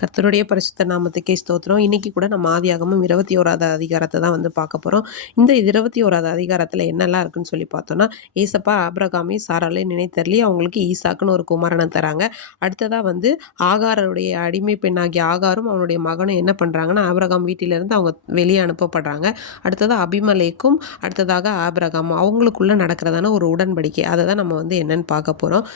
கர்த்தருடைய பரிசுத்த நாமத்துக்கே ஸ்தோத்திரம். இன்னைக்கு கூட நம்ம ஆதியாகமம் 21வது அதிகாரத்த தான் வந்து பார்க்க போறோம். இந்த 21வது அதிகாரத்துல என்னலாம் இருக்குன்னு சொல்லி பார்த்தோம்னா, ஏசப்பா ஆபிரகாமையும் சாராளையும் நினைத்தருளி அவங்களுக்கு ஈசாக்குன்னு ஒரு குமாரன தராங்க. அடுத்ததா வந்து ஆகாருடைய அடிமை பெண்ணாகிய ஆகாரும் அவனுடைய மகனும் என்ன பண்றாங்கன்னா, ஆபிரகாம் வீட்டிலிருந்து அவங்க வெளியே அனுப்பப்படுறாங்க. அடுத்ததா அபிமெலேக்கும், அடுத்ததாக ஆபிரகாமும் அவங்களுக்குள்ள நடக்கிறதான ஒரு உடன்படிக்கை. அத தான் நம்ம வந்து என்னன்னு பார்க்க போறோம்.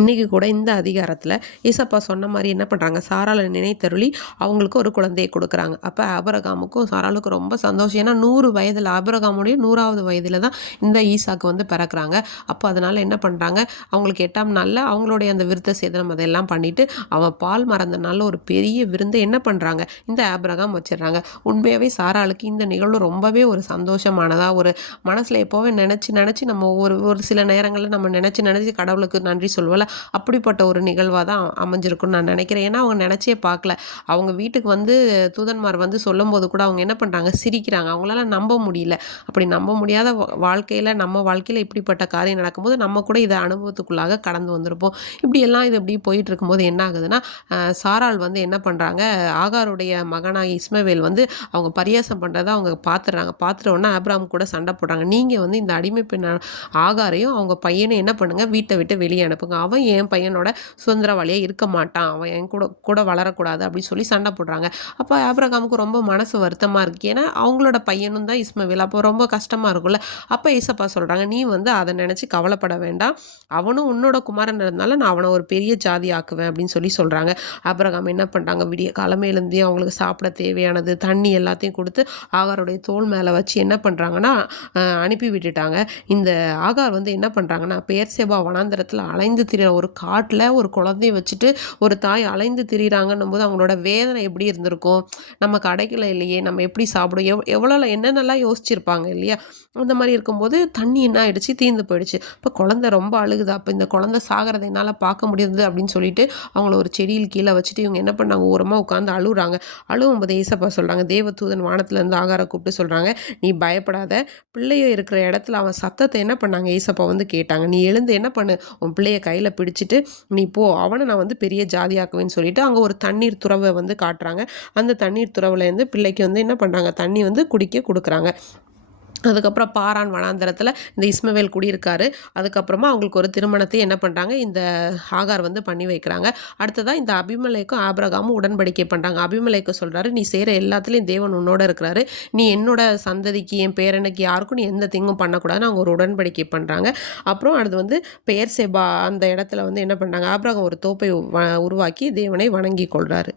இன்றைக்கி கூட இந்த அதிகாரத்தில் ஏசப்பா சொன்ன மாதிரி என்ன பண்ணுறாங்க, சாராளை நினைத்தருளி அவங்களுக்கு ஒரு குழந்தையை கொடுக்குறாங்க. அப்போ ஆபிரகாமுக்கும் சாராளுக்கும் ரொம்ப சந்தோஷம். ஏன்னா 100 வயதில் ஆபிரகாமுடைய 100வது வயதில் தான் இந்த ஈசாக்கு வந்து பிறக்கிறாங்க. அப்போ அதனால் என்ன பண்ணுறாங்க, அவங்களுக்கு 8ஆம் நாளில் அவங்களுடைய அந்த விருத்த சேதனம் அதெல்லாம் பண்ணிவிட்டு அவன் பால் மறந்த நாளில் ஒரு பெரிய விருந்தை என்ன பண்ணுறாங்க, இந்த ஆபிரகாம் வச்சிடுறாங்க. உண்மையாகவே சாராளுக்கு இந்த நிகழ்வு ரொம்பவே ஒரு சந்தோஷமானதாக, ஒரு மனசில் எப்போவே நினச்சி நம்ம ஒரு சில நேரங்களில் நம்ம நினச்சி கடவுளுக்கு நன்றி சொல்லுவோம். அப்படிப்பட்ட ஒரு நிகழ்வாக தான் அமைஞ்சிருக்குன்னு நான் நினைக்கிறேன். ஏன்னா அவங்க நினச்சே பார்க்கல. அவங்க வீட்டுக்கு வந்து தூதன்மார் வந்து சொல்லும்போது கூட அவங்க என்ன பண்ணுறாங்க, சிரிக்கிறாங்க. அவங்களால நம்ப முடியல. அப்படி நம்ப முடியாத வாழ்க்கையில், நம்ம வாழ்க்கையில் இப்படிப்பட்ட காரியம் நடக்கும்போது நம்ம கூட இதை அனுபவத்துக்குள்ளாக கடந்து வந்திருப்போம். இப்படியெல்லாம் இது இப்படி போயிட்டு இருக்கும்போது என்ன ஆகுதுன்னா, சாராள் வந்து என்ன பண்ணுறாங்க, ஆகாருடைய மகனாக இஸ்மவேல் வந்து அவங்க பரியாசம் பண்ணுறதை அவங்க பார்த்துடுறாங்க. பார்த்துட்ட உடனே ஆபிரகாம் கூட சண்டை போடுறாங்க. நீங்கள் வந்து இந்த அடிமை பெண் ஆகாரையும் அவங்க பையனையும் என்ன பண்ணுங்க, வீட்டை விட்டு வெளியே அனுப்புங்க. அவன் என் பையனோட சுதந்திரவாளியாக இருக்க மாட்டான், அவன் என் கூட வளரக்கூடாது அப்படின்னு சொல்லி சண்டை போடுறாங்க. அப்போ ஆபிரகாமுக்கு ரொம்ப மனசு வருத்தமாக இருக்குது. ஏன்னா அவங்களோட பையனும் தான் இஸ்மவேல். அப்போ ரொம்ப கஷ்டமாக இருக்கும்ல. அப்போ ஏசப்பா சொல்கிறாங்க, நீ வந்து அதை நினச்சி கவலைப்பட வேண்டாம், அவனும் உன்னோட குமாரன் இருந்தாலும் நான் அவனை ஒரு பெரிய ஜாதி ஆக்குவேன் அப்படின்னு சொல்லி சொல்கிறாங்க. ஆபிரகாம் என்ன பண்ணுறாங்க, விடிய காலமையிலேருந்தே அவங்களுக்கு சாப்பிட தேவையானது தண்ணி எல்லாத்தையும் கொடுத்து ஆகாருடைய தோள் மேலே வச்சு என்ன பண்ணுறாங்கன்னா அனுப்பி விட்டுட்டாங்க. இந்த ஆகார் வந்து என்ன பண்ணுறாங்கன்னா, பெயர்சேபா வனாந்தரத்தில் அலைந்து திரிகிற ஒரு காட்டில் ஒரு குழந்தைய வச்சுட்டு ஒரு தாய் அலைந்து திரிகிறாங்கன்னும் போது அவங்களோட வேதனை எப்படி இருந்திருக்கும். நம்ம கிடைக்கல இல்லையே, நம்ம எப்படி சாப்பிடும், எவ்வளோ என்னென்னலாம் யோசிச்சிருப்பாங்க இல்லையா. அந்த மாதிரி இருக்கும்போது தண்ணி என்ன ஆயிடுச்சு, தீர்ந்து போயிடுச்சு. இப்போ குழந்தை ரொம்ப அழுகுது. அப்போ இந்த குழந்தை சாகிறத என்னால் பார்க்க முடியுது அப்படின்னு சொல்லிட்டு அவங்கள ஒரு செடியில் கீழே வச்சுட்டு இவங்க என்ன பண்ணாங்க, ஓரமாக உட்காந்து அழுகுறாங்க. அழுகும்போது ஏசப்பா சொல்கிறாங்க, தேவதூதன் வானத்துலேருந்து ஆகாரை கூப்பிட்டு சொல்கிறாங்க, நீ பயப்படாத, பிள்ளைய இருக்கிற இடத்துல அவன் சத்தத்தை என்ன பண்ணாங்க, ஏசப்பா வந்து கேட்டாங்க, நீ எழுந்து என்ன பண்ணு, உன் பிள்ளைய கையில் பிடிச்சிட்டு நீ போ, அவனை நான் வந்து பெரிய ஜாதியாக்குவேன்னு சொல்லிட்டு அங்கே ஒரு தண்ணீர் துறவை வந்து காட்டுறாங்க. அந்த தண்ணீர் துறவுலேருந்து பிள்ளைக்கு வந்து என்ன பண்ணுறாங்க, தண்ணி வந்து குடிக்க கொடுக்குறாங்க. அதுக்கப்புறம் பாரான் வனாந்தரத்தில் இந்த இஸ்மவேல் குடியிருக்காரு. அதுக்கப்புறமா அவங்களுக்கு ஒரு திருமணத்தை என்ன பண்ணுறாங்க, இந்த ஆகார் வந்து பண்ணி வைக்கிறாங்க. அடுத்ததாக இந்த அபிமெலேக்கும் ஆபிரகாமும் உடன்படிக்கை பண்ணுறாங்க. அபிமெலேக்கு சொல்கிறாரு, நீ செய்கிற எல்லாத்துலேயும் தேவன் உன்னோட இருக்கிறாரு, நீ என்னோட சந்ததிக்கு என் பேரனுக்கு யாருக்கும் நீ எந்த தீங்கும் பண்ணக்கூடாதுன்னு அவங்க ஒரு உடன்படிக்கை பண்ணுறாங்க. அப்புறம் அடுத்து வந்து பெயர்சேபா அந்த இடத்துல வந்து என்ன பண்ணுறாங்க, ஆபிரகாம் ஒரு தோப்பை உருவாக்கி தேவனை வணங்கி கொள்கிறாரு.